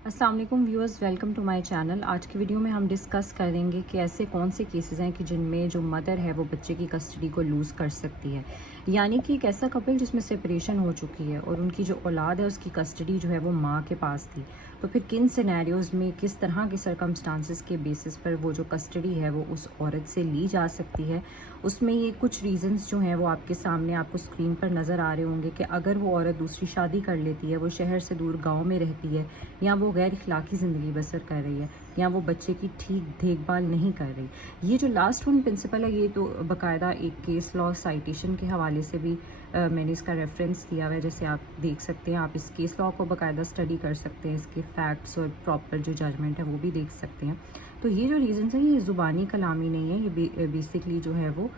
अस्सलाम वालेकुम viewers, welcome to my channel. आज की वीडियो में हम डिस्कस करेंगे कि ऐसे कौन से केसेस हैं कि जिनमें जो मदर है वो बच्चे की कस्टडी को लूज़ कर सकती है। यानी कि एक ऐसा कपल जिसमें सेपरेशन हो चुकी है और उनकी जो औलाद है उसकी कस्टडी जो है वो माँ के पास थी, तो फिर किन सिनेरियोज़ में किस तरह के सर्कमस्टांसिस के बेसिस पर वो जो कस्टडी है वो उस औरत से ली जा सकती है। उसमें ये कुछ रीज़न्स जो हैं वो आपके सामने आपको स्क्रीन पर नज़र आ रहे होंगे कि अगर वो औरत दूसरी शादी कर लेती है, वो शहर से दूर गाँव में रहती है, या वो गैर इखलाकी ज़िंदगी बसर कर रही है, या वो बच्चे की ठीक देखभाल नहीं कर रही। ये जो लास्ट वन प्रिंसिपल है ये तो बाकायदा एक केस लॉ साइटेशन के हवाले से भी मैंने इसका रेफरेंस दिया हुआ है। जैसे आप देख सकते हैं, आप इस केस लॉ को बाकायदा स्टडी कर सकते हैं, इसके फैक्ट्स और प्रॉपर जो जजमेंट है वो भी देख सकते हैं। तो ये जो रीज़न्स हैं ये ज़ुबानी कलामी नहीं है, ये बेसिकली जो है वो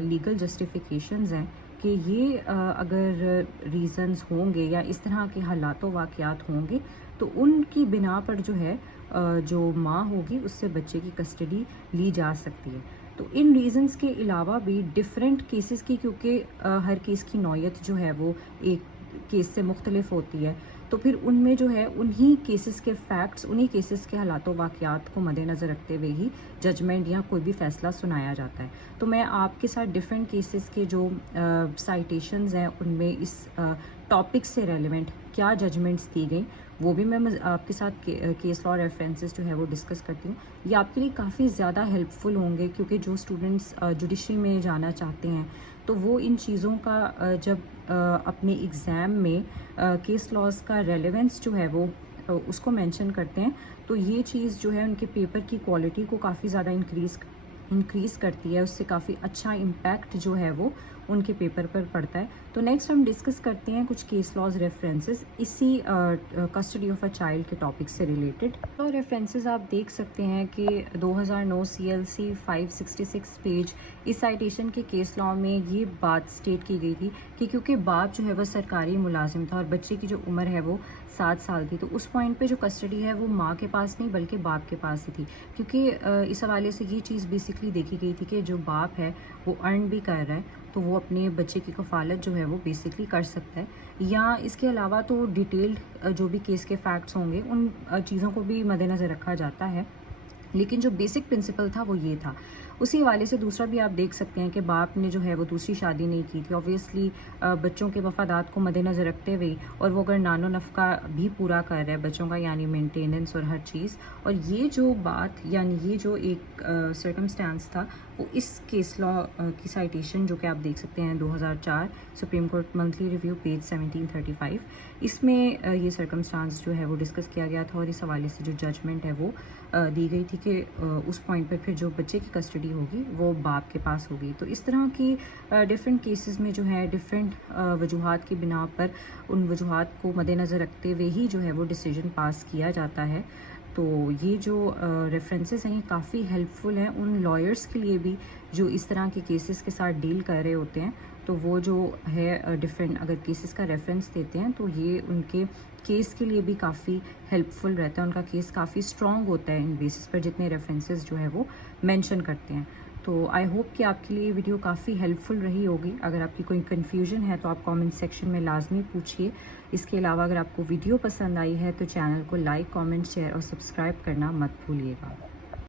लीगल जस्टिफिकेशंस हैं कि ये अगर रीज़न्स होंगे या इस तरह के हालात वाक़यात होंगे तो उनकी बिना पर जो है जो माँ होगी उससे बच्चे की कस्टडी ली जा सकती है। तो इन रीज़न्स के अलावा भी डिफरेंट केसेस की, क्योंकि हर केस की नौयत जो है वो एक केस से मुख्तलिफ होती है, तो फिर उनमें जो है उन्हीं केसेस के फैक्ट्स, उन्हीं केसेस के हालात वाक़यात को मद्देनज़र रखते हुए ही जजमेंट या कोई भी फ़ैसला सुनाया जाता है। तो मैं आपके साथ डिफरेंट केसेस के जो साइटेशंस हैं उनमें इस टॉपिक से रेलेवेंट क्या जजमेंट्स दी गई वो भी मैं आपके साथ केस लॉ रेफरेंसेस जो है वो डिस्कस करती हूँ। ये आपके लिए काफ़ी ज़्यादा हेल्पफुल होंगे, क्योंकि जो स्टूडेंट्स जुडिशरी में जाना चाहते हैं तो वो इन चीज़ों का जब अपने एग्ज़ाम में केस लॉज का रेलेवेंस जो है वो उसको मेंशन करते हैं, तो ये चीज़ जो है उनके पेपर की क्वालिटी को काफ़ी ज़्यादा इंक्रीज़ करती है। उससे काफ़ी अच्छा इम्पैक्ट जो है वो उनके पेपर पर पड़ता है। तो नेक्स्ट हम डिस्कस करते हैं कुछ केस लॉज रेफरेंसेस इसी कस्टडी ऑफ अ चाइल्ड के टॉपिक से रिलेटेड। तो रेफरेंसेस आप देख सकते हैं कि 2009 CLC 566 पेज इस साइटेशन के केस लॉ में ये बात स्टेट की गई थी कि क्योंकि बाप जो है वह सरकारी मुलाजिम था और बच्चे की जो उम्र है वो 7 साल थी, तो उस पॉइंट पे जो कस्टडी है वो माँ के पास नहीं बल्कि बाप के पास ही थी। क्योंकि इस हवाले से ये चीज़ बेसिकली देखी गई थी कि जो बाप है वो अर्न भी कर रहा है, तो वो अपने बच्चे की कफ़ालत जो है वो बेसिकली कर सकता है। या इसके अलावा तो डिटेल्ड जो भी केस के फैक्ट्स होंगे उन चीज़ों को भी मद्देनज़र रखा जाता है, लेकिन जो बेसिक प्रिंसिपल था वो ये था। उसी हवाले से दूसरा भी आप देख सकते हैं कि बाप ने जो है वो दूसरी शादी नहीं की थी, ऑब्वियसली बच्चों के मफादात को मद्देनज़र रखते हुए, और वो अगर नानो नफ़का भी पूरा कर रहा है बच्चों का, यानी मेंटेनेंस और हर चीज़। और ये जो बात यानी ये जो एक सर्कमस्टांस था वो इस केस लॉ की साइटेशन जो कि आप देख सकते हैं 2004 supreme court monthly review page 1735, इसमें ये सर्कमस्टांस जो है वो डिस्कस किया गया था और इस हवाले से जो जजमेंट है वो दी गई थी कि उस पॉइंट पर फिर जो बच्चे की कस्टडी होगी वो बाप के पास होगी। तो इस तरह की डिफरेंट केसेस में जो है डिफरेंट वजूहात की बिना पर उन वजूहात को मद्देनज़र रखते हुए ही जो है वो डिसीजन पास किया जाता है। तो ये जो रेफरेंसेस हैं ये काफ़ी हेल्पफुल हैं उन लॉयर्स के लिए भी जो इस तरह के केसेस के साथ डील कर रहे होते हैं। तो वो जो है डिफरेंट अगर केसेस का रेफरेंस देते हैं तो ये उनके केस के लिए भी काफ़ी हेल्पफुल रहता है, उनका केस काफ़ी स्ट्रॉन्ग होता है इन बेसिस पर जितने रेफरेंसेस जो है वो मेंशन करते हैं। तो आई होप कि आपके लिए ये वीडियो काफ़ी हेल्पफुल रही होगी। अगर आपकी कोई कन्फ्यूजन है तो आप कमेंट सेक्शन में लाजमी पूछिए। इसके अलावा अगर आपको वीडियो पसंद आई है तो चैनल को लाइक, कमेंट, शेयर और सब्सक्राइब करना मत भूलिएगा।